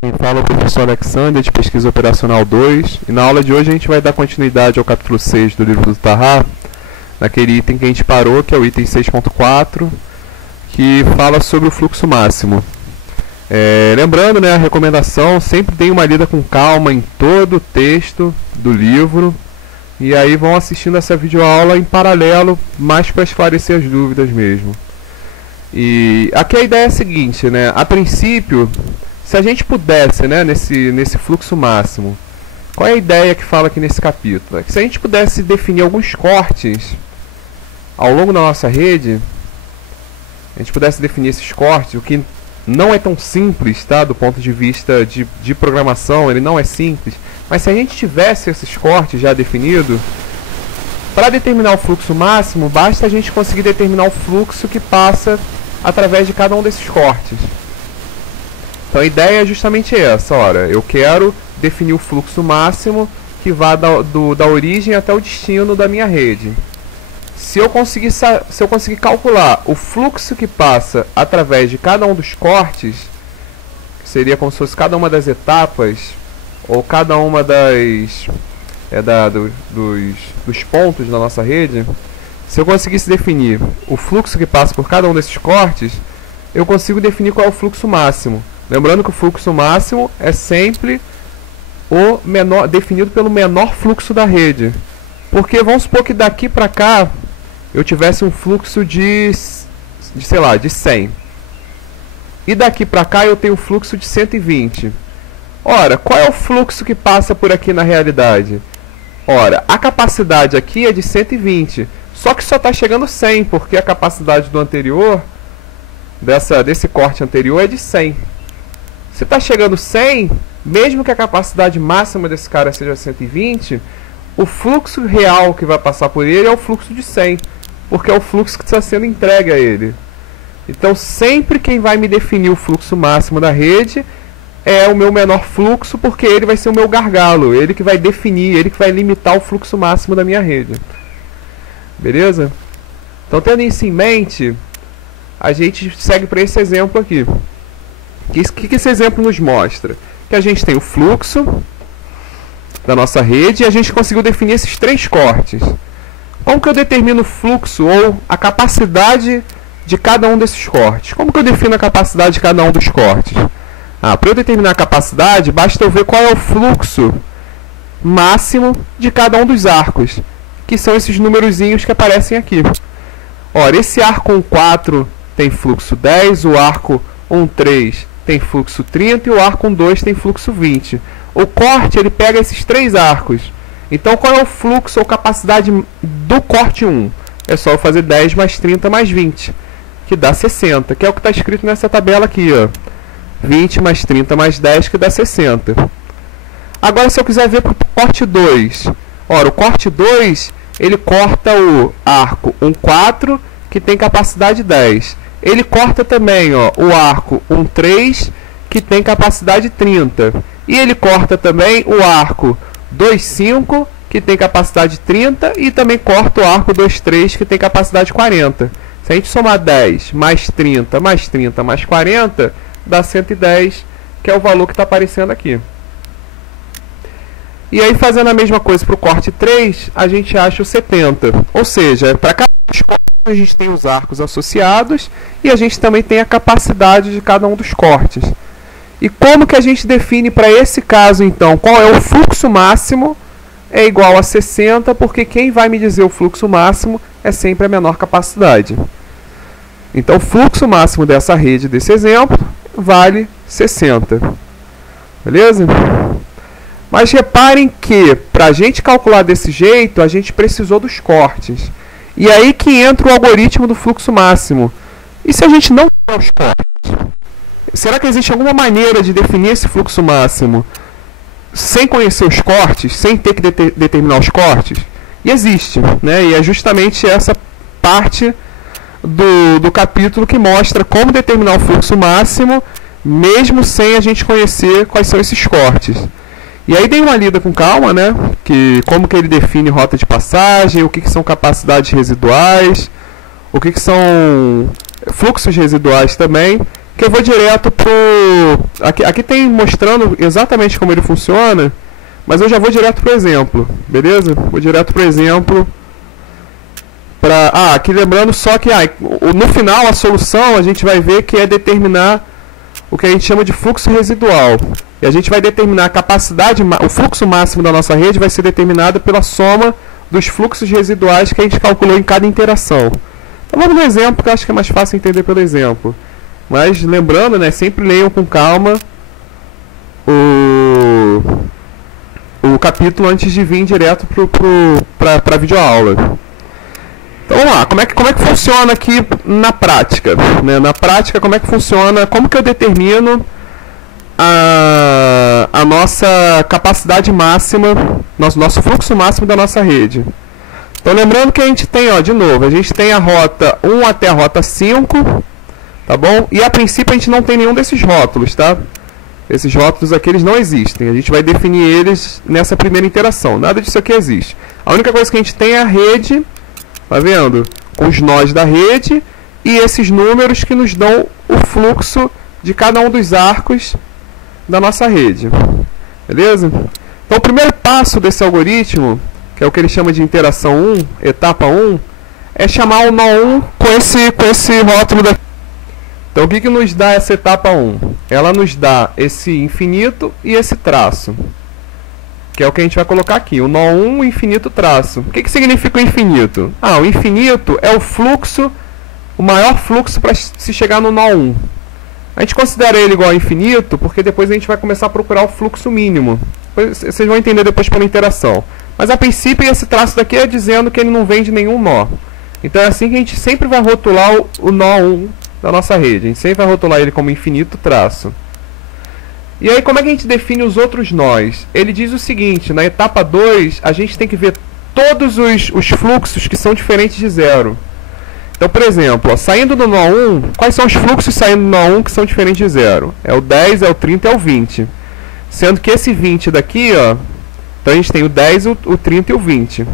Quem fala é o professor Alexander, de Pesquisa Operacional 2, e na aula de hoje a gente vai dar continuidade ao capítulo 6 do livro do Tahar, naquele item que a gente parou, que é o item 6.4, que fala sobre o fluxo máximo. Lembrando, né, a recomendação, sempre dê uma lida com calma em todo o texto do livro, e aí vão assistindo essa videoaula em paralelo, mais para esclarecer as dúvidas mesmo. E aqui a ideia é a seguinte, né, a princípio, se a gente pudesse, né, nesse fluxo máximo, qual é a ideia que fala aqui nesse capítulo? É que se a gente pudesse definir alguns cortes ao longo da nossa rede, a gente pudesse definir esses cortes, o que não é tão simples, tá? Do ponto de vista de programação, ele não é simples, mas se a gente tivesse esses cortes já definidos, para determinar o fluxo máximo, basta a gente conseguir determinar o fluxo que passa através de cada um desses cortes. Então a ideia é justamente essa, ora, eu quero definir o fluxo máximo que vá da origem até o destino da minha rede. Se eu conseguir calcular o fluxo que passa através de cada um dos cortes, que seria como se fosse cada uma das etapas, ou cada uma dos pontos da nossa rede, se eu conseguisse definir o fluxo que passa por cada um desses cortes, eu consigo definir qual é o fluxo máximo. Lembrando que o fluxo máximo é sempre o menor, definido pelo menor fluxo da rede. Porque vamos supor que daqui para cá eu tivesse um fluxo sei lá, de 100. E daqui para cá eu tenho um fluxo de 120. Ora, qual é o fluxo que passa por aqui na realidade? Ora, a capacidade aqui é de 120. Só que só está chegando 100, porque a capacidade do anterior, desse corte anterior, é de 100. Se está chegando 100, mesmo que a capacidade máxima desse cara seja 120, o fluxo real que vai passar por ele é o fluxo de 100, porque é o fluxo que está sendo entregue a ele. Então, sempre quem vai me definir o fluxo máximo da rede é o meu menor fluxo, porque ele vai ser o meu gargalo, ele que vai definir, ele que vai limitar o fluxo máximo da minha rede. Beleza? Então, tendo isso em mente, a gente segue para esse exemplo aqui. O que esse exemplo nos mostra? Que a gente tem o fluxo da nossa rede e a gente conseguiu definir esses três cortes. Como que eu determino o fluxo ou a capacidade de cada um desses cortes? Como que eu defino a capacidade de cada um dos cortes? Para eu determinar a capacidade, basta eu ver qual é o fluxo máximo de cada um dos arcos, que são esses numerozinhos que aparecem aqui. Ora, esse arco 1,4 tem fluxo 10, o arco 1,3 tem fluxo 30 e o arco 1,2 tem fluxo 20. O corte, ele pega esses três arcos. Então, qual é o fluxo ou capacidade do corte 1? É só eu fazer 10 mais 30 mais 20, que dá 60, que é o que está escrito nessa tabela aqui, ó. 20 mais 30 mais 10, que dá 60. Agora, se eu quiser ver para o corte 2, ora, o corte 2, ele corta o arco 1,4, que tem capacidade 10. Ele corta também, ó, o arco 1,3, que tem capacidade 30. E ele corta também o arco 2,5, que tem capacidade 30, e também corta o arco 2,3, que tem capacidade 40. Se a gente somar 10 mais 30 mais 30 mais 40, dá 110, que é o valor que está aparecendo aqui. E aí, fazendo a mesma coisa para o corte 3, a gente acha o 70. Ou seja, para cada corte a gente tem os arcos associados e a gente também tem a capacidade de cada um dos cortes. E como que a gente define para esse caso, então, qual é o fluxo máximo? É igual a 60, porque quem vai me dizer o fluxo máximo é sempre a menor capacidade. Então, o fluxo máximo dessa rede, desse exemplo, vale 60. Beleza? Mas reparem que, para a gente calcular desse jeito, a gente precisou dos cortes. E aí que entra o algoritmo do fluxo máximo. E se a gente não tiver os cortes? Será que existe alguma maneira de definir esse fluxo máximo sem conhecer os cortes, sem ter que determinar os cortes? E existe, né? E é justamente essa parte do capítulo que mostra como determinar o fluxo máximo, mesmo sem a gente conhecer quais são esses cortes. E aí dei uma lida com calma, né? Como que ele define rota de passagem, o que são capacidades residuais, o que são fluxos residuais também, que eu vou direto pro... Aqui tem mostrando exatamente como ele funciona, mas eu já vou direto pro exemplo, beleza? Vou direto pro exemplo. Aqui lembrando só que no final a solução a gente vai ver que é determinar o que a gente chama de fluxo residual. E a gente vai determinar a capacidade, o fluxo máximo da nossa rede vai ser determinado pela soma dos fluxos residuais que a gente calculou em cada interação. Então vamos no exemplo, que eu acho que é mais fácil entender pelo exemplo. Mas lembrando, né, sempre leiam com calma o capítulo antes de vir direto para a videoaula. Então vamos lá, como é que funciona aqui na prática? Né? Na prática, como é que funciona, como que eu determino a nossa capacidade máxima, nosso fluxo máximo da nossa rede? Então lembrando que a gente tem, de novo, a gente tem a rota 1 até a rota 5, tá bom? E a princípio a gente não tem nenhum desses rótulos, tá? Esses rótulos aqui eles não existem, a gente vai definir eles nessa primeira interação, nada disso aqui existe. A única coisa que a gente tem é a rede, tá vendo? Com os nós da rede e esses números que nos dão o fluxo de cada um dos arcos da nossa rede. Beleza? Então o primeiro passo desse algoritmo, que é o que ele chama de interação 1, etapa 1, é chamar o nó 1 com esse rótulo daqui. Então o que nos dá essa etapa 1? Ela nos dá esse infinito e esse traço, que é o que a gente vai colocar aqui, o nó 1, infinito, traço. O que significa o infinito? O infinito é o fluxo, o maior fluxo para se chegar no nó 1. A gente considera ele igual a infinito porque depois a gente vai começar a procurar o fluxo mínimo. Vocês vão entender depois pela interação. Mas a princípio esse traço daqui é dizendo que ele não vem de nenhum nó. Então é assim que a gente sempre vai rotular o nó 1 da nossa rede. A gente sempre vai rotular ele como infinito, traço. E aí como é que a gente define os outros nós? Ele diz o seguinte, na etapa 2 a gente tem que ver todos os fluxos que são diferentes de zero. Então, por exemplo, saindo do nó 1, quais são os fluxos saindo do nó 1 que são diferentes de zero? É o 10, é o 30 e é o 20. Sendo que esse 20 daqui, então a gente tem o 10, o 30 e o 20.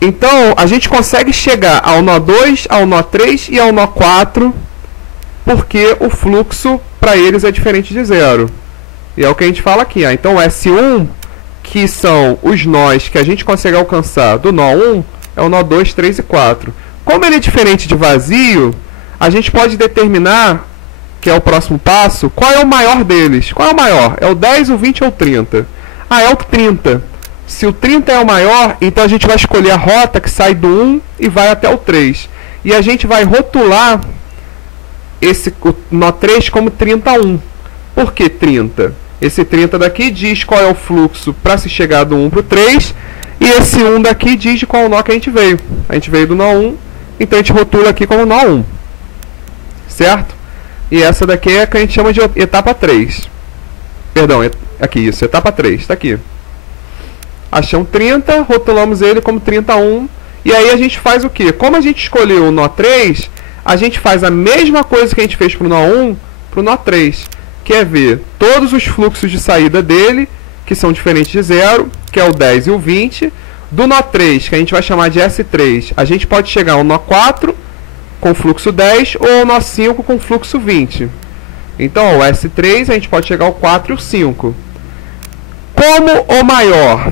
Então, a gente consegue chegar ao nó 2, ao nó 3 e ao nó 4, porque o fluxo para eles é diferente de zero. E é o que a gente fala aqui. Então, S1, que são os nós que a gente consegue alcançar do nó 1, é o nó 2, 3 e 4. Como ele é diferente de vazio, a gente pode determinar, que é o próximo passo, qual é o maior deles. Qual é o maior? É o 10, o 20 ou o 30? É o 30. Se o 30 é o maior, então a gente vai escolher a rota que sai do 1 e vai até o 3. E a gente vai rotular o nó 3 como 31. Por que 30? Esse 30 daqui diz qual é o fluxo para se chegar do 1 para o 3. E esse 1 daqui diz de qual nó que a gente veio. A gente veio do nó 1, então a gente rotula aqui como nó 1. Certo? E essa daqui é a que a gente chama de etapa 3. Perdão, aqui isso, etapa 3, está aqui. Achamos 30, rotulamos ele como 31. E aí a gente faz o quê? Como a gente escolheu o nó 3, a gente faz a mesma coisa que a gente fez para o nó 1, para o nó 3. Que é ver todos os fluxos de saída dele, que são diferentes de zero, que é o 10 e o 20. Do nó 3, que a gente vai chamar de S3, a gente pode chegar ao nó 4 com fluxo 10 ou ao nó 5 com fluxo 20. Então, o S3 a gente pode chegar ao 4 e o 5. Como o maior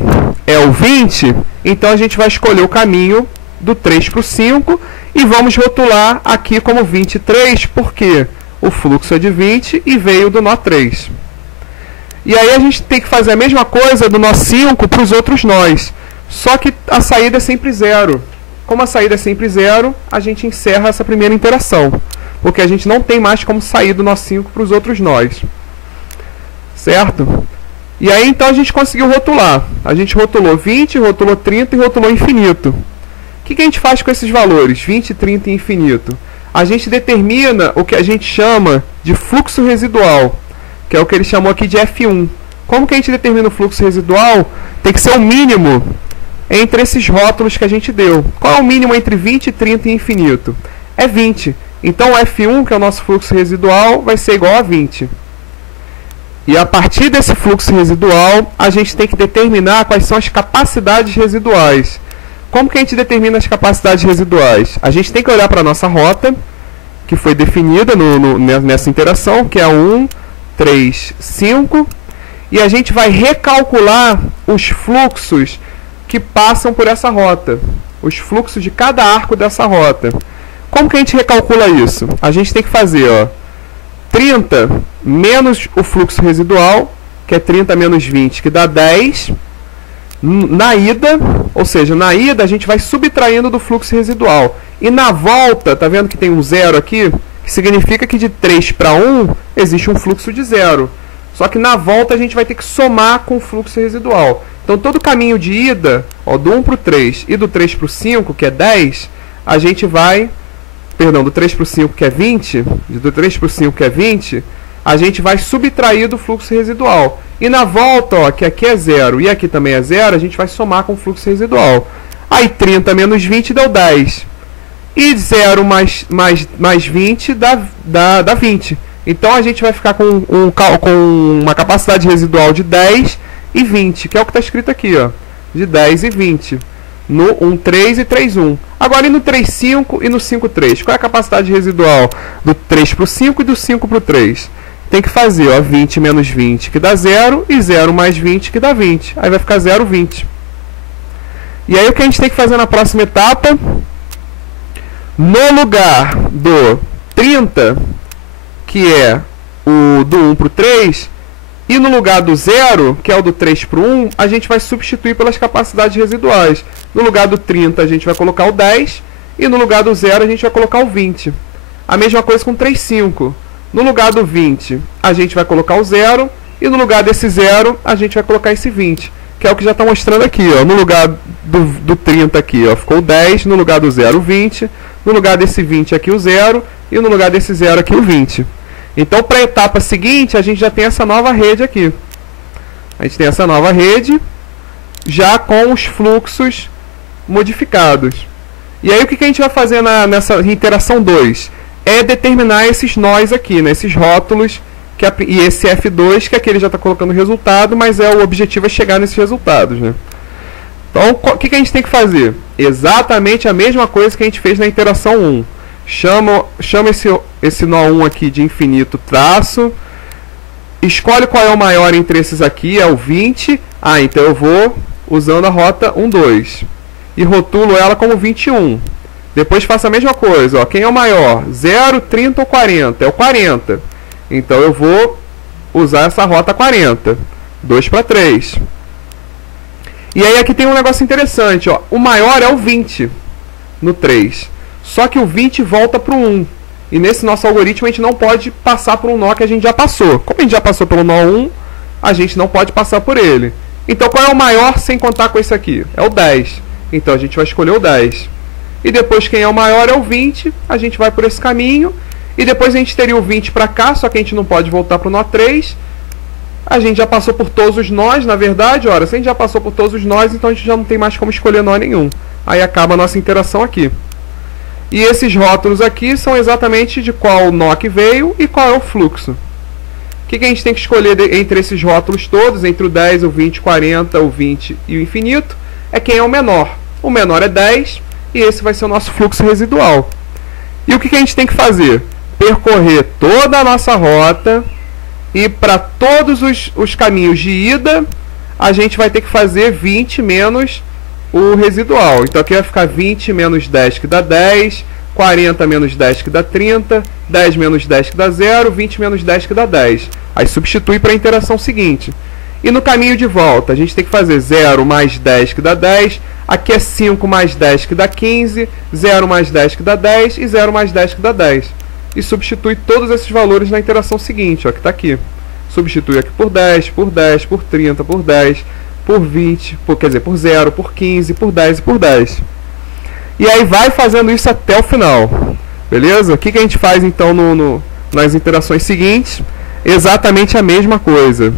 é o 20, então a gente vai escolher o caminho do 3 para o 5 e vamos rotular aqui como 23, porque o fluxo é de 20 e veio do nó 3. E aí a gente tem que fazer a mesma coisa do nó 5 para os outros nós. Só que a saída é sempre zero. Como a saída é sempre zero, a gente encerra essa primeira interação. Porque a gente não tem mais como sair do nó 5 para os outros nós. Certo? E aí então a gente conseguiu rotular. A gente rotulou 20, rotulou 30 e rotulou infinito. O que a gente faz com esses valores, 20, 30 e infinito? A gente determina o que a gente chama de fluxo residual, que é o que ele chamou aqui de F1. Como que a gente determina o fluxo residual? Tem que ser o mínimo entre esses rótulos que a gente deu. Qual é o mínimo entre 20, 30 e infinito? É 20. Então o F1, que é o nosso fluxo residual, vai ser igual a 20. E a partir desse fluxo residual, a gente tem que determinar quais são as capacidades residuais. Como que a gente determina as capacidades residuais? A gente tem que olhar para a nossa rota que foi definida nessa interação, que é 1, 3, 5. E a gente vai recalcular os fluxos que passam por essa rota. Os fluxos de cada arco dessa rota. Como que a gente recalcula isso? A gente tem que fazer, ó, 30 menos o fluxo residual, que é 30 menos 20, que dá 10. Na ida, ou seja, na ida a gente vai subtraindo do fluxo residual. E na volta, tá vendo que tem um zero aqui? Que significa que de 3 para 1 existe um fluxo de zero. Só que na volta a gente vai ter que somar com o fluxo residual. Então todo o caminho de ida, ó, do 1 para o 3 e do 3 para o 5, que é 10, a gente vai... Perdão, do 3 para o 5, que é 20, do 3 para o 5, que é 20, a gente vai subtrair do fluxo residual. E na volta, ó, que aqui é 0 e aqui também é 0, a gente vai somar com o fluxo residual. Aí 30 menos 20 deu 10. E 0 mais 20 dá 20. Então a gente vai ficar com uma capacidade residual de 10 e 20, que é o que está escrito aqui, ó, de 10 e 20. No 1,3 e 3,1. Agora e no 3,5 e no 5,3? Qual é a capacidade residual do 3 para o 5 e do 5 para o 3? Tem que fazer, ó, 20 menos 20, que dá 0, e 0 mais 20, que dá 20. Aí vai ficar 0, 20. E aí o que a gente tem que fazer na próxima etapa? No lugar do 30, que é o do 1 para o 3, e no lugar do 0, que é o do 3 para o 1, a gente vai substituir pelas capacidades residuais. No lugar do 30, a gente vai colocar o 10, e no lugar do 0, a gente vai colocar o 20. A mesma coisa com 3,5. No lugar do 20, a gente vai colocar o 0, e no lugar desse 0, a gente vai colocar esse 20, que é o que já está mostrando aqui, ó. No lugar do 30 aqui, ó, ficou o 10, no lugar do 0, o 20, no lugar desse 20 aqui o 0, e no lugar desse 0 aqui o 20. Então, para a etapa seguinte, a gente já tem essa nova rede aqui. A gente tem essa nova rede, já com os fluxos modificados. E aí, o que a gente vai fazer nessa interação 2? É determinar esses nós aqui, né? Esses rótulos, e esse F2, que aqui ele já está colocando o resultado, mas o objetivo é chegar nesses resultados, né? Então, o que a gente tem que fazer? Exatamente a mesma coisa que a gente fez na interação 1. Chama esse nó 1 aqui de infinito traço. Escolhe qual é o maior entre esses aqui, é o 20. Ah, então eu vou usando a rota 1, 2. E rotulo ela como 21. Depois faço a mesma coisa. Ó, quem é o maior? 0, 30 ou 40? É o 40. Então eu vou usar essa rota 40. 2 para 3. E aí aqui tem um negócio interessante. Ó. O maior é o 20 no 3. Só que o 20 volta para o 1. E nesse nosso algoritmo a gente não pode passar por um nó que a gente já passou. Como a gente já passou pelo nó 1, a gente não pode passar por ele. Então qual é o maior sem contar com esse aqui? É o 10. Então a gente vai escolher o 10. E depois quem é o maior é o 20. A gente vai por esse caminho. E depois a gente teria o 20 para cá, só que a gente não pode voltar para o nó 3. A gente já passou por todos os nós, na verdade. Ora, se a gente já passou por todos os nós, então a gente já não tem mais como escolher nó nenhum. Aí acaba a nossa interação aqui. E esses rótulos aqui são exatamente de qual nó que veio e qual é o fluxo. O que a gente tem que escolher entre esses rótulos todos, entre o 10, o 20, 40, o 20 e o infinito, é quem é o menor. O menor é 10 e esse vai ser o nosso fluxo residual. E o que a gente tem que fazer? Percorrer toda a nossa rota e para todos os caminhos de ida, a gente vai ter que fazer 20 menos o residual. Então aqui vai ficar 20 menos 10 que dá 10, 40 menos 10 que dá 30, 10 menos 10 que dá 0, 20 menos 10 que dá 10. Aí substitui para a interação seguinte. E no caminho de volta, a gente tem que fazer 0 mais 10 que dá 10, aqui é 5 mais 10 que dá 15, 0 mais 10 que dá 10 e 0 mais 10 que dá 10. E substitui todos esses valores na interação seguinte, ó, que está aqui. Substitui aqui por 10, por 10, por 30, por 10, por 20, quer dizer, por 0, por 15, por 10 e por 10. E aí vai fazendo isso até o final. Beleza? O que a gente faz então nas interações seguintes? Exatamente a mesma coisa.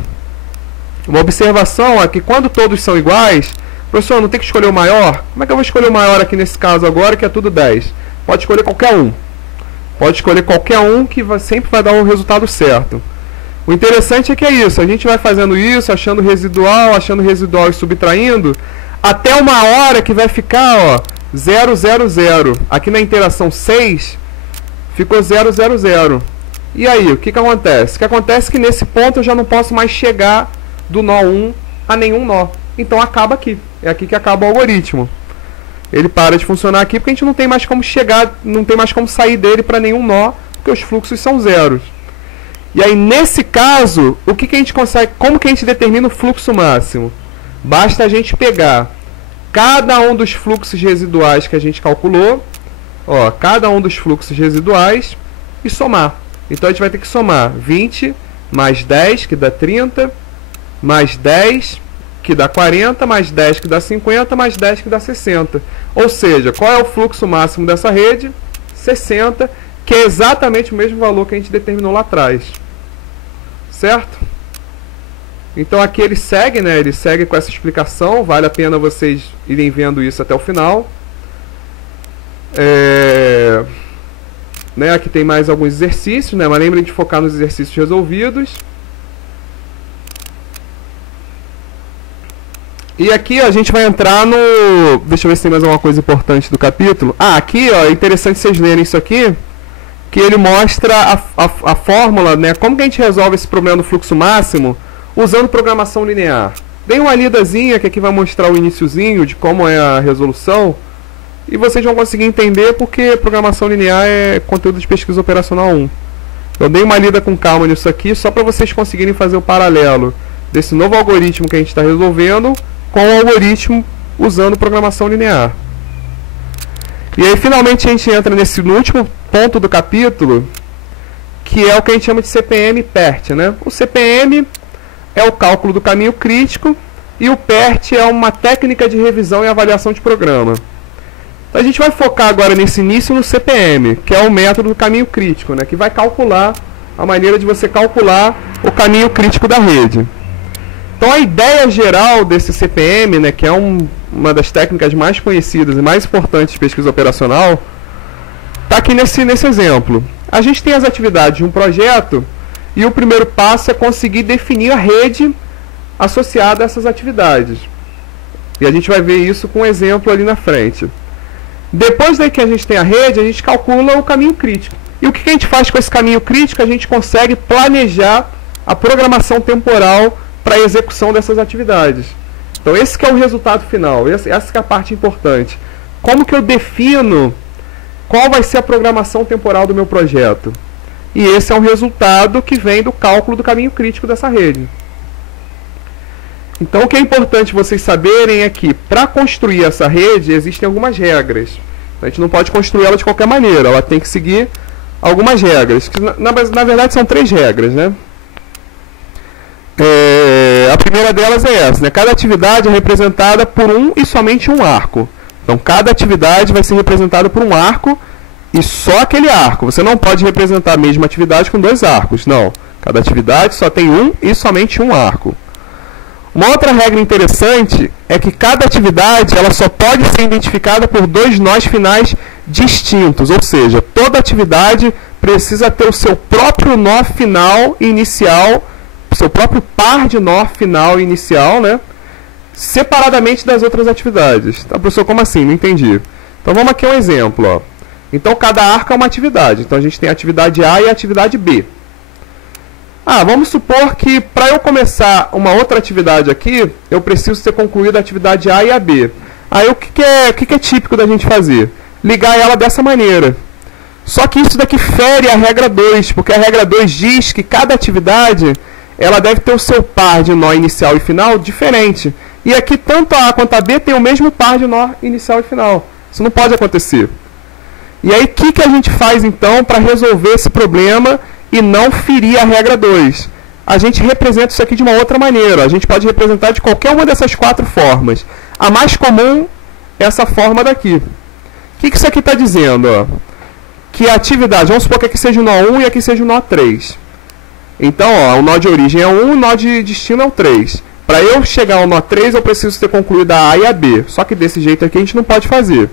Uma observação é que quando todos são iguais, professor, não tem que escolher o maior? Como é que eu vou escolher o maior aqui nesse caso agora, que é tudo 10? Pode escolher qualquer um. Pode escolher qualquer um que sempre vai dar um resultado certo. O interessante é que é isso, a gente vai fazendo isso, achando residual e subtraindo, até uma hora que vai ficar, ó, 0, 0, 0. Aqui na interação 6, ficou 0, 0, 0. E aí, o que acontece? O que acontece é que nesse ponto eu já não posso mais chegar do nó 1 a nenhum nó. Então acaba aqui. É aqui que acaba o algoritmo. Ele para de funcionar aqui porque a gente não tem mais como chegar, não tem mais como sair dele para nenhum nó, porque os fluxos são zeros. E aí, nesse caso, o que a gente consegue, como que a gente determina o fluxo máximo? Basta a gente pegar cada um dos fluxos residuais que a gente calculou, ó, cada um dos fluxos residuais, e somar. Então a gente vai ter que somar 20 mais 10, que dá 30, mais 10, que dá 40, mais 10, que dá 50, mais 10, que dá 60. Ou seja, qual é o fluxo máximo dessa rede? 60, que é exatamente o mesmo valor que a gente determinou lá atrás. Certo? Então aqui ele segue, né? Ele segue com essa explicação. Vale a pena vocês irem vendo isso até o final. Né? Aqui tem mais alguns exercícios, né? Mas lembrem de focar nos exercícios resolvidos. E aqui ó, a gente vai entrar no... Deixa eu ver se tem mais alguma coisa importante do capítulo. Ah, aqui ó, é interessante vocês lerem isso aqui, que ele mostra a fórmula, né? Como que a gente resolve esse problema do fluxo máximo usando programação linear. Dê uma lidazinha, que aqui vai mostrar o iniciozinho de como é a resolução, e vocês vão conseguir entender porque programação linear é conteúdo de pesquisa operacional 1. Eu dei uma lida com calma nisso aqui, só para vocês conseguirem fazer o paralelo desse novo algoritmo que a gente está resolvendo com o algoritmo usando programação linear. E aí finalmente a gente entra no último ponto do capítulo, que é o que a gente chama de CPM e PERT, né? O CPM é o cálculo do caminho crítico e o PERT é uma técnica de revisão e avaliação de programa. Então a gente vai focar agora nesse início no CPM, que é o método do caminho crítico, né? Que vai calcular a maneira de você calcular o caminho crítico da rede. Então a ideia geral desse CPM, né, que é uma das técnicas mais conhecidas e mais importantes de pesquisa operacional, está aqui nesse exemplo. A gente tem as atividades de um projeto e o primeiro passo é conseguir definir a rede associada a essas atividades. E a gente vai ver isso com um exemplo ali na frente. Depois daí que a gente tem a rede, a gente calcula o caminho crítico. E o que a gente faz com esse caminho crítico? A gente consegue planejar a programação temporal para a execução dessas atividades. Então esse que é o resultado final, essa que é a parte importante. Como que eu defino qual vai ser a programação temporal do meu projeto? E esse é um resultado que vem do cálculo do caminho crítico dessa rede. Então o que é importante vocês saberem é que para construir essa rede existem algumas regras. A gente não pode construir ela de qualquer maneira, ela tem que seguir algumas regras, que na verdade são 3 regras, né? A primeira delas é essa, né? Cada atividade é representada por um e somente um arco. Então cada atividade vai ser representada por um arco e só aquele arco. Você não pode representar a mesma atividade com 2 arcos, não. Cada atividade só tem um e somente um arco. Uma outra regra interessante é que cada atividade ela só pode ser identificada por 2 nós finais distintos, ou seja, toda atividade precisa ter o seu próprio nó final inicial, seu próprio par de nó final inicial, né, separadamente das outras atividades. Tá, professor, como assim? Não entendi. Então vamos aqui a um exemplo. Ó. Então cada arco é uma atividade. Então a gente tem a atividade A e a atividade B. Vamos supor que para eu começar uma outra atividade aqui, eu preciso ter concluído a atividade A e a B. Aí o que é típico da gente fazer? Ligar ela dessa maneira. Só que isso daqui fere a regra 2, porque a regra 2 diz que cada atividade ela deve ter o seu par de nó inicial e final diferente. E aqui tanto a A quanto a B tem o mesmo par de nó inicial e final. Isso não pode acontecer. E aí o que a gente faz então para resolver esse problema e não ferir a regra 2? A gente representa isso aqui de uma outra maneira. A gente pode representar de qualquer uma dessas 4 formas. A mais comum é essa forma daqui. O que isso aqui está dizendo? Ó? Que a atividade, vamos supor que aqui seja o nó 1 e aqui seja o nó 3. Então, ó, o nó de origem é 1, o nó de destino é o 3. Para eu chegar ao nó 3, eu preciso ter concluído a A e a B. Só que desse jeito aqui a gente não pode fazer.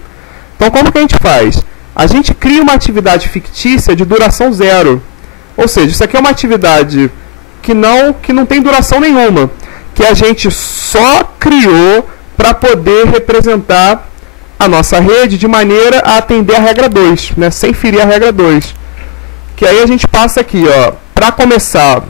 Então, como que a gente faz? A gente cria uma atividade fictícia de duração 0. Ou seja, isso aqui é uma atividade que não tem duração nenhuma, que a gente só criou para poder representar a nossa rede de maneira a atender a regra 2, né, sem ferir a regra 2. que aí a gente passa aqui, ó, para começar,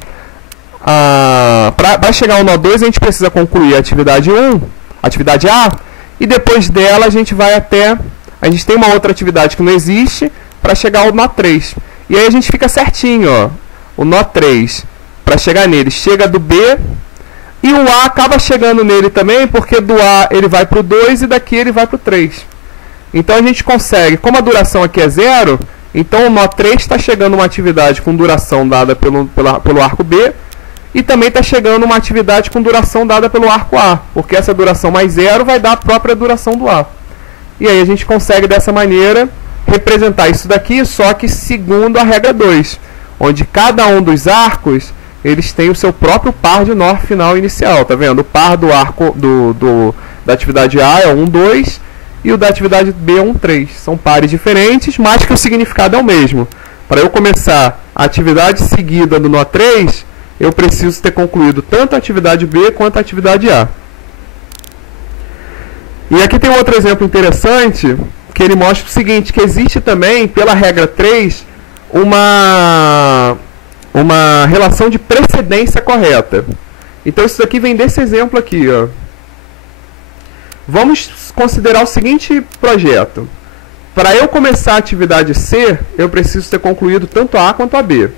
para chegar ao nó 2, a gente precisa concluir a atividade 1, atividade A, e depois dela a gente vai até, a gente tem uma outra atividade que não existe, para chegar ao nó 3. E aí a gente fica certinho, ó, o nó 3, para chegar nele, chega do B, e o A acaba chegando nele também, porque do A ele vai para o 2 e daqui ele vai para o 3. Então a gente consegue, como a duração aqui é 0, então o nó 3 está chegando uma atividade com duração dada pelo arco B, e também está chegando uma atividade com duração dada pelo arco A, porque essa duração mais 0 vai dar a própria duração do A. E aí a gente consegue dessa maneira representar isso daqui, só que segundo a regra 2, onde cada um dos arcos eles têm o seu próprio par de nó final inicial, tá vendo? O par do arco da atividade A é 1, 2 e o da atividade B é 1, 3. São pares diferentes, mas que o significado é o mesmo. Para eu começar a atividade seguida do nó 3, eu preciso ter concluído tanto a atividade B quanto a atividade A. E aqui tem outro exemplo interessante, que ele mostra o seguinte, que existe também, pela regra 3, uma relação de precedência correta. Então isso daqui vem desse exemplo aqui, ó. Vamos considerar o seguinte projeto. Para eu começar a atividade C, eu preciso ter concluído tanto a A quanto a B.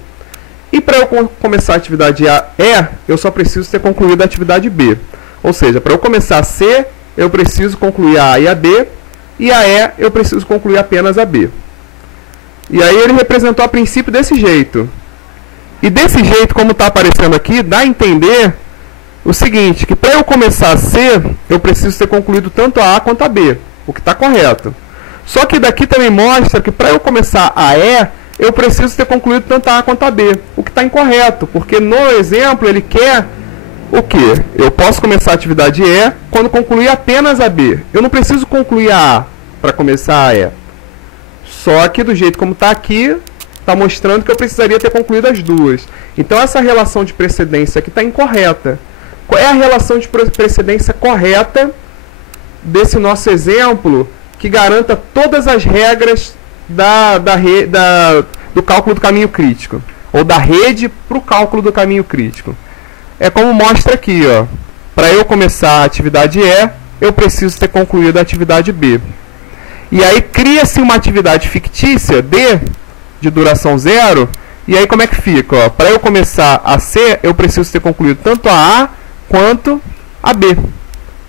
E para eu começar a atividade E, eu só preciso ter concluído a atividade B. Ou seja, para eu começar a C, eu preciso concluir a A e a B, e a E eu preciso concluir apenas a B. E aí ele representou a princípio desse jeito. E desse jeito, como está aparecendo aqui, dá a entender o seguinte, que para eu começar a C, eu preciso ter concluído tanto a A quanto a B, o que está correto. Só que daqui também mostra que para eu começar a E, eu preciso ter concluído tanto a A quanto a B, o que está incorreto, porque no exemplo ele quer o quê? Eu posso começar a atividade E quando concluir apenas a B. Eu não preciso concluir a A para começar a E. Só que do jeito como está aqui, está mostrando que eu precisaria ter concluído as duas. Então essa relação de precedência aqui está incorreta. Qual é a relação de precedência correta desse nosso exemplo que garanta todas as regras do cálculo do caminho crítico? Ou da rede para o cálculo do caminho crítico? É como mostra aqui, ó. Para eu começar a atividade E, eu preciso ter concluído a atividade B. E aí cria-se uma atividade fictícia, D, de duração 0, e aí como é que fica? Para eu começar a C, eu preciso ter concluído tanto a A quanto a B,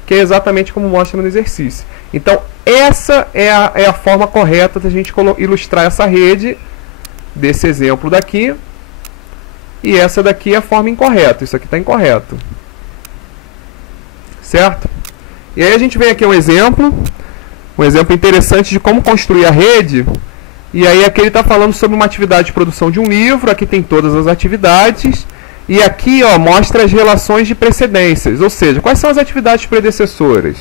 que é exatamente como mostra no exercício. Então, essa é a forma correta da gente ilustrar essa rede desse exemplo daqui, e essa daqui é a forma incorreta, isso aqui está incorreto. Certo? E aí a gente vem aqui um exemplo interessante de como construir a rede. E aí aqui ele está falando sobre uma atividade de produção de um livro, aqui tem todas as atividades, e aqui ó, mostra as relações de precedências, ou seja, quais são as atividades predecessoras.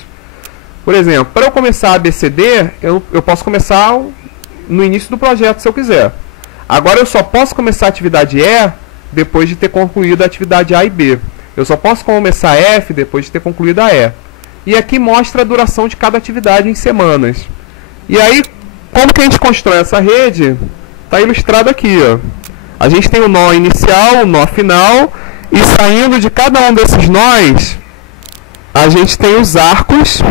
Por exemplo, para eu começar a ABCD, eu posso começar no início do projeto se eu quiser. Agora eu só posso começar a atividade E depois de ter concluído a atividade A e B. Eu só posso começar a F depois de ter concluído a E. E aqui mostra a duração de cada atividade em semanas. E aí, como que a gente constrói essa rede? Está ilustrado aqui, ó. A gente tem o nó inicial, o nó final, e saindo de cada um desses nós, a gente tem os arcos,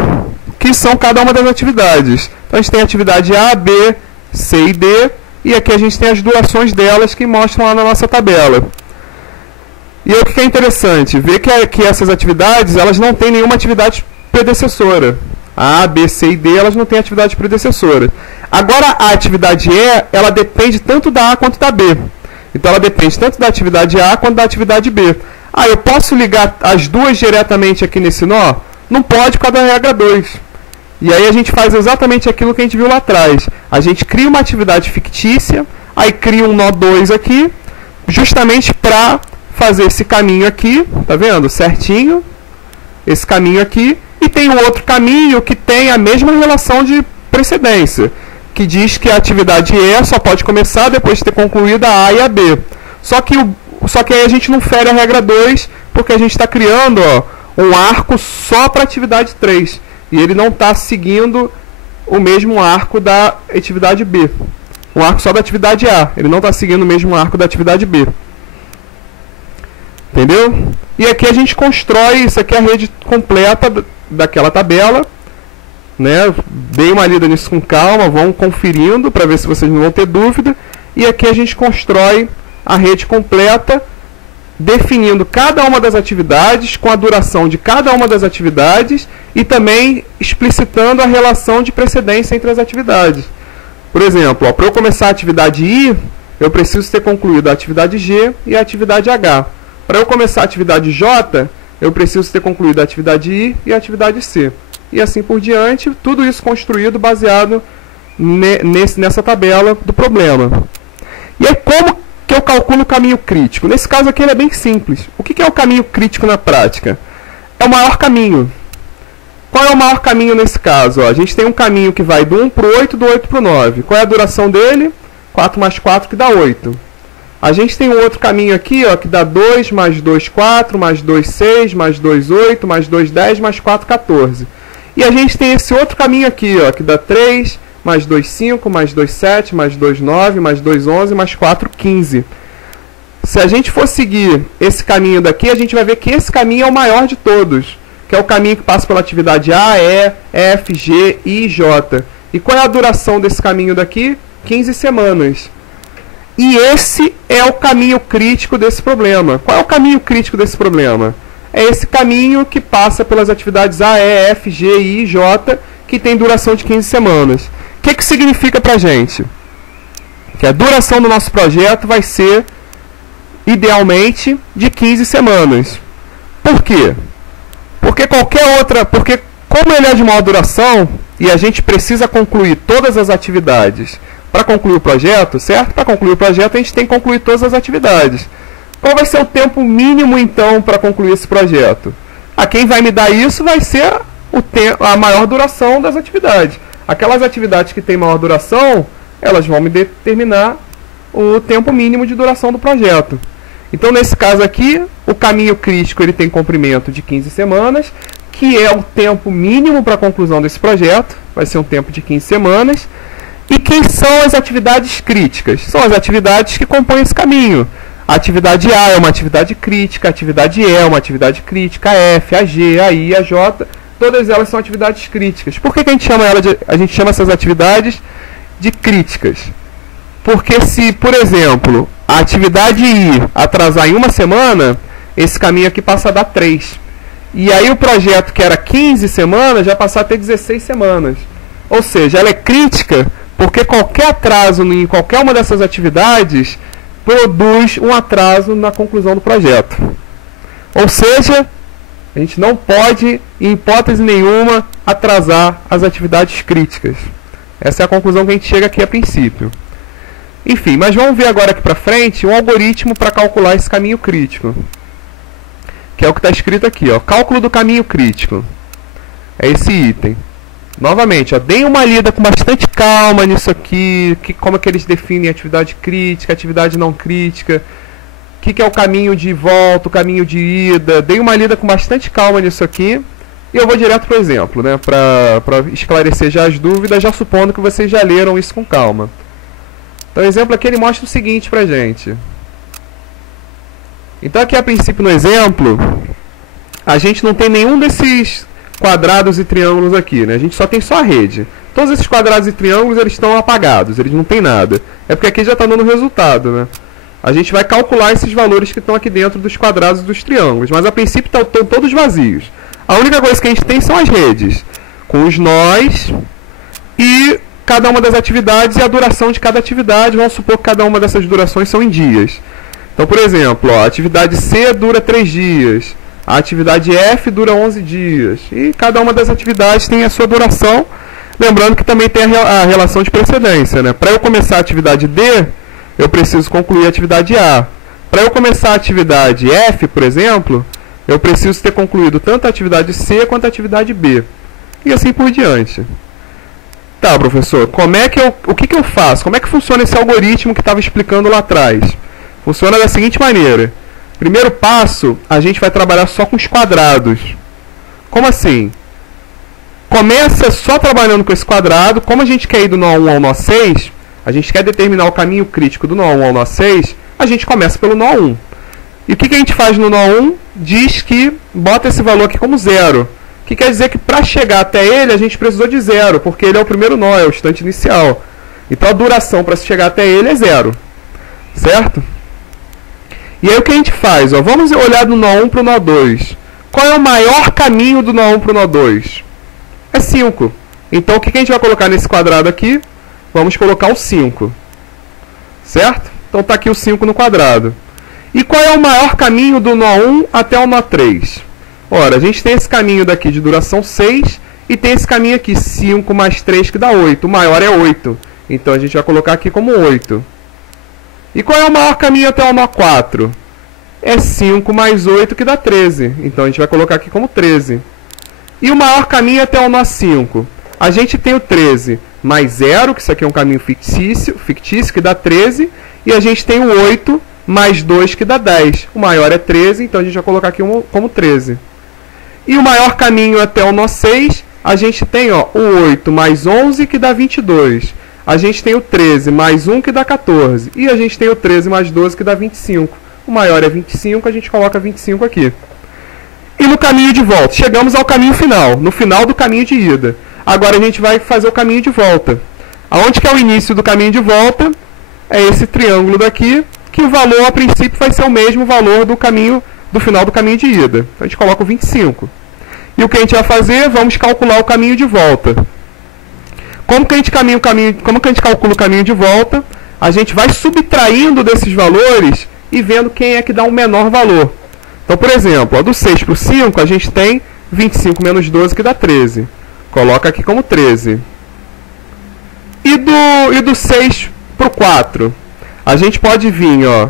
que são cada uma das atividades. Então a gente tem a atividade A, B, C e D, e aqui a gente tem as durações delas que mostram lá na nossa tabela. E aí, o que é interessante? Ver que essas atividades, elas não têm nenhuma atividade predecessora. A, B, C e D, elas não têm atividade predecessora. Agora, a atividade E, ela depende tanto da A quanto da B. Então, ela depende tanto da atividade A quanto da atividade B. Ah, eu posso ligar as duas diretamente aqui nesse nó? Não pode por causa da regra 2. E aí a gente faz exatamente aquilo que a gente viu lá atrás. A gente cria uma atividade fictícia, aí cria um nó 2 aqui, justamente para fazer esse caminho aqui, tá vendo? Certinho, esse caminho aqui, e tem um outro caminho que tem a mesma relação de precedência, que diz que a atividade E só pode começar depois de ter concluído a A e a B. Só que aí a gente não fere a regra 2, porque a gente está criando ó, um arco só para a atividade 3, e ele não está seguindo o mesmo arco da atividade B. um arco só da atividade A. Ele não está seguindo o mesmo arco da atividade B. Entendeu? E aqui a gente constrói, isso aqui é a rede completa daquela tabela. Né? Dei uma lida nisso com calma, vão conferindo para ver se vocês não vão ter dúvida. E aqui a gente constrói a rede completa, definindo cada uma das atividades, com a duração de cada uma das atividades e também explicitando a relação de precedência entre as atividades. Por exemplo, para eu começar a atividade I, eu preciso ter concluído a atividade G e a atividade H. Para eu começar a atividade J, eu preciso ter concluído a atividade I e a atividade C. E assim por diante, tudo isso construído baseado nessa tabela do problema. E aí, como que eu calculo o caminho crítico? Nesse caso aqui ele é bem simples. O que é o caminho crítico na prática? É o maior caminho. Qual é o maior caminho nesse caso? Ó, a gente tem um caminho que vai do 1 para o 8, do 8 para o 9. Qual é a duração dele? 4 mais 4, que dá 8. A gente tem um outro caminho aqui, ó, que dá 2, mais 2, 4, mais 2, 6, mais 2, 8, mais 2, 10, mais 4, 14. E a gente tem esse outro caminho aqui, ó, que dá 3, mais 2, 5, mais 2, 7, mais 2, 9, mais 2, 11, mais 4, 15. Se a gente for seguir esse caminho daqui, a gente vai ver que esse caminho é o maior de todos, que é o caminho que passa pela atividade A, E, F, G, I e J. E qual é a duração desse caminho daqui? 15 semanas. E esse é o caminho crítico desse problema. Qual é o caminho crítico desse problema? É esse caminho que passa pelas atividades A, E, F, G, I e J, que tem duração de 15 semanas. O que significa para a gente? Que a duração do nosso projeto vai ser, idealmente, de 15 semanas. Por quê? Porque como ele é de maior duração, e a gente precisa concluir todas as atividades para concluir o projeto, certo? Para concluir o projeto, a gente tem que concluir todas as atividades. Qual vai ser o tempo mínimo, então, para concluir esse projeto? Quem vai me dar isso vai ser a maior duração das atividades. Aquelas atividades que têm maior duração, elas vão me determinar o tempo mínimo de duração do projeto. Então, nesse caso aqui, o caminho crítico ele tem comprimento de 15 semanas, que é o tempo mínimo para a conclusão desse projeto, vai ser um tempo de 15 semanas. E quem são as atividades críticas? São as atividades que compõem esse caminho. A atividade A é uma atividade crítica, a atividade E é uma atividade crítica, a F, a G, a I, a J, todas elas são atividades críticas. Por que a gente chama a gente chama essas atividades de críticas? Porque se, por exemplo, a atividade I atrasar em uma semana, esse caminho aqui passa a dar 3. E aí o projeto que era 15 semanas já passa a ter 16 semanas. Ou seja, ela é crítica porque qualquer atraso em qualquer uma dessas atividades produz um atraso na conclusão do projeto. Ou seja, a gente não pode, em hipótese nenhuma, atrasar as atividades críticas. Essa é a conclusão que a gente chega aqui a princípio. Enfim, mas vamos ver agora aqui para frente um algoritmo para calcular esse caminho crítico. Que é o que está escrito aqui, ó, cálculo do caminho crítico. É esse item. Novamente, ó, deem uma lida com bastante calma nisso aqui, como é que eles definem atividade crítica, atividade não crítica, o que é o caminho de volta, o caminho de ida. Deem uma lida com bastante calma nisso aqui. E eu vou direto para o exemplo, né, para esclarecer já as dúvidas, já supondo que vocês já leram isso com calma. Então o exemplo aqui ele mostra o seguinte para a gente. Então aqui a princípio no exemplo, a gente não tem nenhum desses quadrados e triângulos aqui, né? A gente só tem a rede. Todos esses quadrados e triângulos eles estão apagados, eles não tem nada. É porque aqui já está dando resultado, né? A gente vai calcular esses valores que estão aqui dentro dos quadrados e dos triângulos, mas a princípio estão todos vazios. A única coisa que a gente tem são as redes, com os nós e cada uma das atividades e a duração de cada atividade. Vamos supor que cada uma dessas durações são em dias. Então, por exemplo, ó, a atividade C dura 3 dias. A atividade F dura 11 dias. E cada uma das atividades tem a sua duração. Lembrando que também tem a relação de precedência, né? Para eu começar a atividade D, eu preciso concluir a atividade A. Para eu começar a atividade F, por exemplo, eu preciso ter concluído tanto a atividade C quanto a atividade B. E assim por diante. Tá, professor, o que eu faço? Como é que funciona esse algoritmo que estava explicando lá atrás? Funciona da seguinte maneira. Primeiro passo, a gente vai trabalhar só com os quadrados. Como assim? Começa só trabalhando com esse quadrado. Como a gente quer ir do nó 1 ao nó 6, a gente quer determinar o caminho crítico do nó 1 ao nó 6, a gente começa pelo nó 1. E o que a gente faz no nó 1? Diz que bota esse valor aqui como 0. Que quer dizer que para chegar até ele a gente precisou de 0, porque ele é o primeiro nó, é o instante inicial. Então a duração para se chegar até ele é 0. Certo? E aí o que a gente faz? Ó, vamos olhar do nó 1 para o nó 2. Qual é o maior caminho do nó 1 para o nó 2? É 5. Então o que a gente vai colocar nesse quadrado aqui? Vamos colocar o 5. Certo? Então está aqui o 5 no quadrado. E qual é o maior caminho do nó 1 até o nó 3? Ora, a gente tem esse caminho daqui de duração 6 e tem esse caminho aqui, 5 mais 3, que dá 8. O maior é 8. Então a gente vai colocar aqui como 8. E qual é o maior caminho até o nó 4? É 5 mais 8, que dá 13. Então a gente vai colocar aqui como 13. E o maior caminho até o nó 5? A gente tem o 13 mais 0, que isso aqui é um caminho fictício, que dá 13. E a gente tem o 8 mais 2, que dá 10. O maior é 13, então a gente vai colocar aqui como 13. E o maior caminho até o nó 6, a gente tem ó, o 8 mais 11, que dá 22. A gente tem o 13 mais 1, que dá 14. E a gente tem o 13 mais 12, que dá 25. O maior é 25, a gente coloca 25 aqui. E no caminho de volta, chegamos ao caminho final, no final do caminho de ida. Agora a gente vai fazer o caminho de volta. Aonde que é o início do caminho de volta? É esse triângulo daqui, que o valor a princípio vai ser o mesmo valor do final do caminho de ida. Então a gente coloca o 25. E o que a gente vai fazer? Vamos calcular o caminho de volta. Como que a gente calcula o caminho de volta? A gente vai subtraindo desses valores e vendo quem é que dá um menor valor. Então, por exemplo, ó, do 6 para o 5, a gente tem 25 menos 12, que dá 13. Coloca aqui como 13. E do 6 para o 4, a gente pode vir, ó,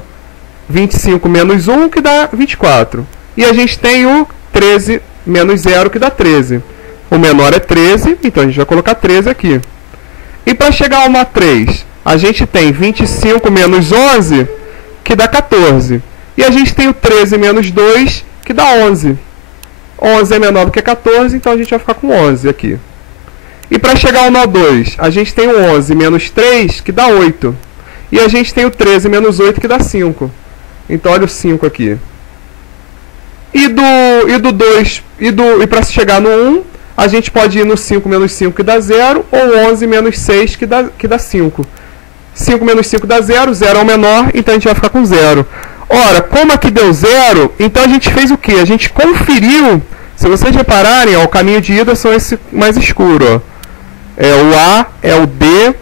25 menos 1, que dá 24. E a gente tem o 13 menos 0, que dá 13. O menor é 13, então a gente vai colocar 13 aqui. E para chegar ao nó 3, a gente tem 25 menos 11, que dá 14. E a gente tem o 13 menos 2, que dá 11. 11 é menor do que 14, então a gente vai ficar com 11 aqui. E para chegar ao nó 2, a gente tem o 11 menos 3, que dá 8. E a gente tem o 13 menos 8, que dá 5. Então olha o 5 aqui. E para chegar no 1, a gente pode ir no 5 menos 5, que dá 0, ou 11 menos 6, que dá 5. 5 menos 5 dá 0, 0 é o menor, então a gente vai ficar com 0. Ora, como aqui deu 0, então a gente fez o quê? A gente conferiu, se vocês repararem, ó, o caminho de ida são esse mais escuro. Ó. É o A, é o D,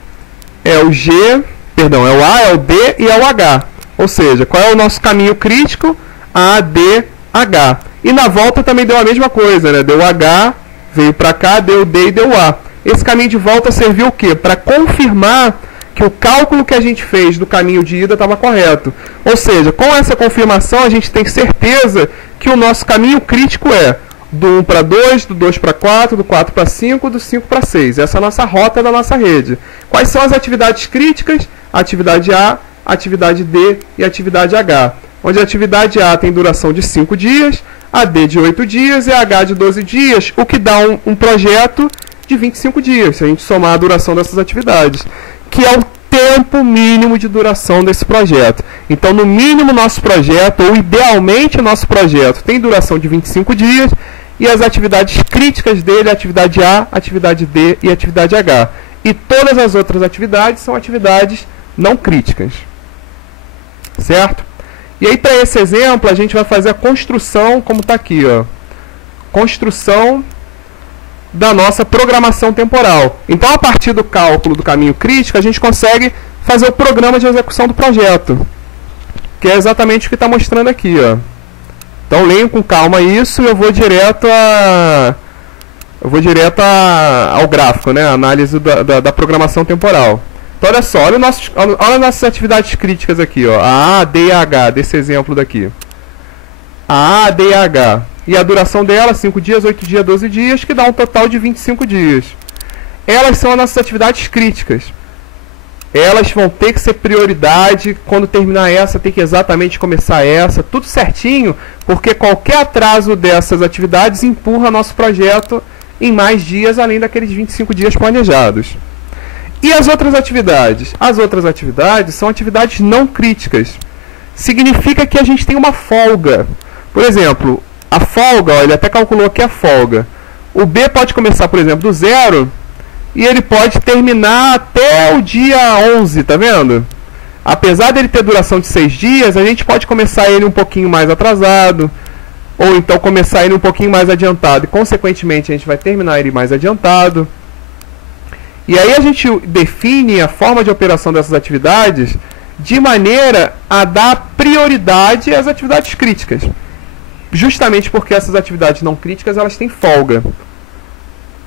é o G, perdão, é o A, é o D e é o H. Ou seja, qual é o nosso caminho crítico? A, D, H. E na volta também deu a mesma coisa, né? Deu H, veio para cá, deu D e deu A. Esse caminho de volta serviu o quê? Para confirmar que o cálculo que a gente fez do caminho de ida estava correto. Ou seja, com essa confirmação a gente tem certeza que o nosso caminho crítico é do 1 para 2, do 2 para 4, do 4 para 5, do 5 para 6. Essa é a nossa rota da nossa rede. Quais são as atividades críticas? Atividade A, atividade D e atividade H. Onde a atividade A tem duração de 5 dias, a D de 8 dias e a H de 12 dias, o que dá um projeto de 25 dias, se a gente somar a duração dessas atividades, que é o tempo mínimo de duração desse projeto. Então, no mínimo, nosso projeto, ou idealmente nosso projeto, tem duração de 25 dias, e as atividades críticas dele, atividade A, atividade D e atividade H. E todas as outras atividades são atividades não críticas. Certo? E aí, para esse exemplo, a gente vai fazer a construção, como está aqui, ó. Construção da nossa programação temporal. Então, a partir do cálculo do caminho crítico, a gente consegue fazer o programa de execução do projeto, que é exatamente o que está mostrando aqui, ó. Então, leiam com calma isso e eu vou direto ao gráfico, né? A análise da programação temporal. Então, olha só, olha as nossas atividades críticas aqui, ó. A, D e a H, desse exemplo daqui. A, D e a H. E a duração dela, 5 dias, 8 dias, 12 dias, que dá um total de 25 dias. Elas são as nossas atividades críticas. Elas vão ter que ser prioridade. Quando terminar essa, tem que exatamente começar essa. Tudo certinho, porque qualquer atraso dessas atividades empurra nosso projeto em mais dias, além daqueles 25 dias planejados. E as outras atividades? As outras atividades são atividades não críticas. Significa que a gente tem uma folga. Por exemplo, a folga, ó, ele até calculou aqui a folga. O B pode começar, por exemplo, do 0 e ele pode terminar até o dia 11, tá vendo? Apesar dele ter duração de 6 dias, a gente pode começar ele um pouquinho mais atrasado, ou então começar ele um pouquinho mais adiantado, e consequentemente a gente vai terminar ele mais adiantado. E aí a gente define a forma de operação dessas atividades de maneira a dar prioridade às atividades críticas. Justamente porque essas atividades não críticas, elas têm folga.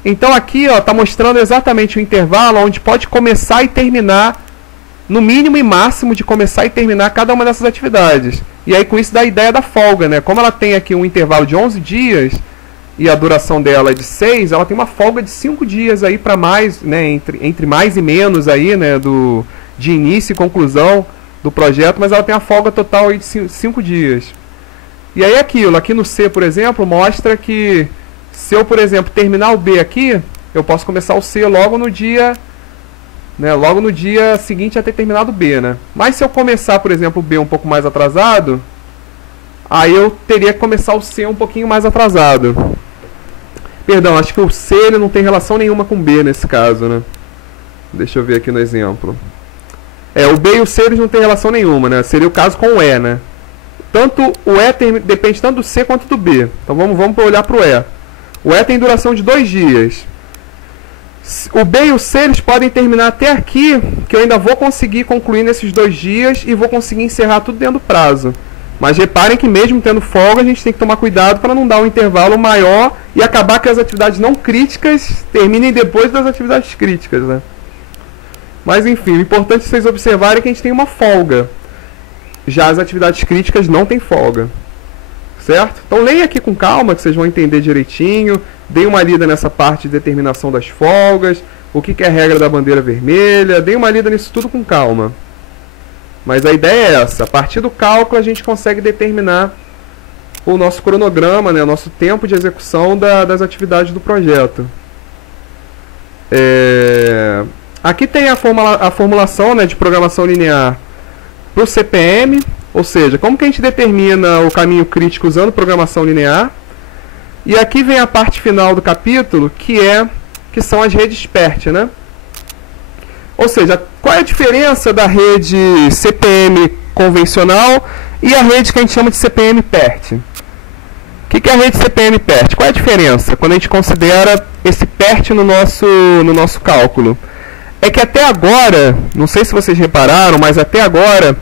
Então aqui está mostrando exatamente o intervalo onde pode começar e terminar, no mínimo e máximo de começar e terminar cada uma dessas atividades. E aí com isso dá a ideia da folga, né? Como ela tem aqui um intervalo de 11 dias e a duração dela é de 6, ela tem uma folga de 5 dias aí para mais, né? Entre mais e menos aí, né? De início e conclusão do projeto, mas ela tem a folga total aí de 5 dias. E aí aquilo, aqui no C, por exemplo, mostra que se eu, por exemplo, terminar o B aqui, eu posso começar o C logo no dia, né, logo no dia seguinte a ter terminado o B, né? Mas se eu começar, por exemplo, o B um pouco mais atrasado, aí eu teria que começar o C um pouquinho mais atrasado. Perdão, acho que o C ele não tem relação nenhuma com o B nesse caso, né? Deixa eu ver aqui no exemplo. O B e o C eles não têm relação nenhuma, né? Seria o caso com o E, né? Tanto o E depende tanto do C quanto do B. Então vamos olhar para o E. O E tem duração de 2 dias. O B e o C eles podem terminar até aqui, que eu ainda vou conseguir concluir nesses 2 dias e vou conseguir encerrar tudo dentro do prazo. Mas reparem que mesmo tendo folga, a gente tem que tomar cuidado para não dar um intervalo maior e acabar que as atividades não críticas terminem depois das atividades críticas, né? Mas enfim, o importante é vocês observarem que a gente tem uma folga. Já as atividades críticas não tem folga. Certo? Então leia aqui com calma que vocês vão entender direitinho. Deem uma lida nessa parte de determinação das folgas, o que é a regra da bandeira vermelha. Deem uma lida nisso tudo com calma. Mas a ideia é essa. A partir do cálculo a gente consegue determinar o nosso cronograma, né, o nosso tempo de execução das atividades do projeto. Aqui tem a formulação, né, de programação linear para o CPM, ou seja, como que a gente determina o caminho crítico usando programação linear. E aqui vem a parte final do capítulo, que são as redes PERT, né? Ou seja, qual é a diferença da rede CPM convencional e a rede que a gente chama de CPM PERT? O que é a rede CPM PERT? Qual é a diferença quando a gente considera esse PERT no nosso cálculo? É que até agora, não sei se vocês repararam, mas até agora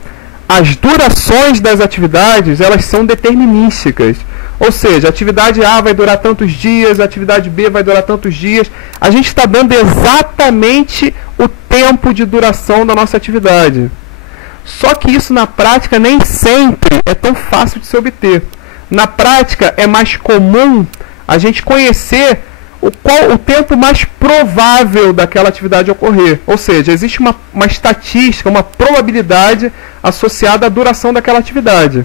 as durações das atividades elas são determinísticas. Ou seja, a atividade A vai durar tantos dias, a atividade B vai durar tantos dias. A gente está dando exatamente o tempo de duração da nossa atividade. Só que isso na prática nem sempre é tão fácil de se obter. Na prática é mais comum a gente conhecer o tempo mais provável daquela atividade ocorrer. Ou seja, existe uma estatística, uma probabilidade associada à duração daquela atividade.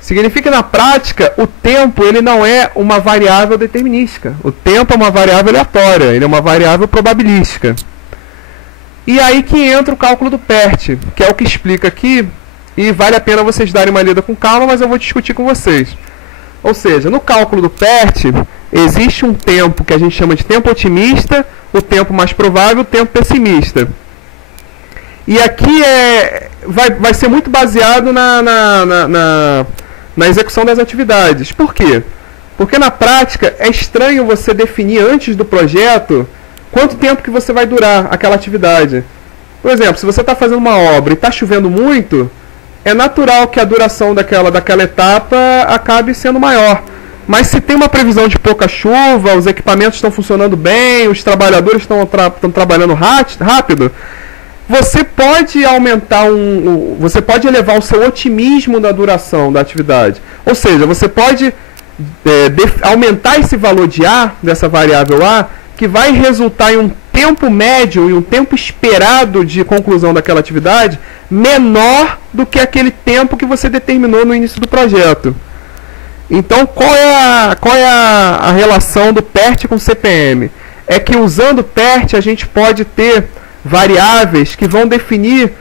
Significa que na prática o tempo ele não é uma variável determinística. O tempo é uma variável aleatória, ele é uma variável probabilística. E aí que entra o cálculo do PERT, que é o que explica aqui, e vale a pena vocês darem uma lida com calma, mas eu vou discutir com vocês. Ou seja, no cálculo do PERT, existe um tempo que a gente chama de tempo otimista, o tempo mais provável, o tempo pessimista. E aqui vai ser muito baseado na execução das atividades. Por quê? Porque na prática é estranho você definir antes do projeto quanto tempo que você vai durar aquela atividade. Por exemplo, se você está fazendo uma obra e está chovendo muito, é natural que a duração daquela etapa acabe sendo maior. Mas se tem uma previsão de pouca chuva, os equipamentos estão funcionando bem, os trabalhadores estão trabalhando rápido, você pode aumentar você pode elevar o seu otimismo na duração da atividade. Ou seja, você pode aumentar esse valor de A, dessa variável A, que vai resultar em um tempo médio e um tempo esperado de conclusão daquela atividade menor do que aquele tempo que você determinou no início do projeto. Então, qual é a relação do PERT com o CPM? É que usando o PERT a gente pode ter variáveis que vão definir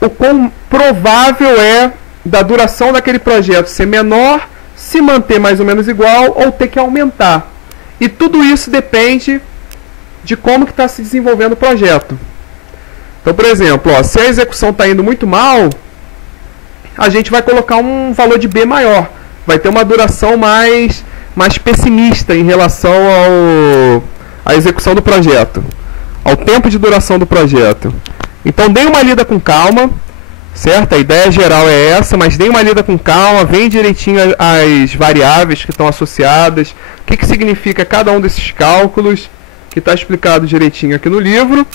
o quão provável é da duração daquele projeto ser menor, se manter mais ou menos igual ou ter que aumentar. E tudo isso depende de como que está se desenvolvendo o projeto. Então, por exemplo, ó, se a execução está indo muito mal, a gente vai colocar um valor de B maior. Vai ter uma duração mais pessimista em relação à execução do projeto, ao tempo de duração do projeto. Então, dê uma lida com calma, certo? A ideia geral é essa, mas dê uma lida com calma, vem direitinho as variáveis que estão associadas, o que significa cada um desses cálculos, que está explicado direitinho aqui no livro,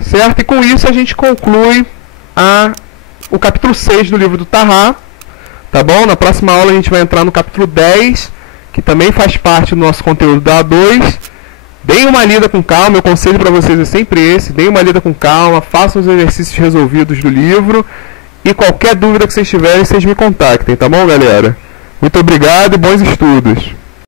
certo? E com isso a gente conclui o capítulo 6 do livro do Tahá, tá bom? Na próxima aula a gente vai entrar no capítulo 10, que também faz parte do nosso conteúdo da A2. Deem uma lida com calma, meu conselho para vocês é sempre esse, deem uma lida com calma, façam os exercícios resolvidos do livro, e qualquer dúvida que vocês tiverem, vocês me contactem, tá bom, galera? Muito obrigado e bons estudos!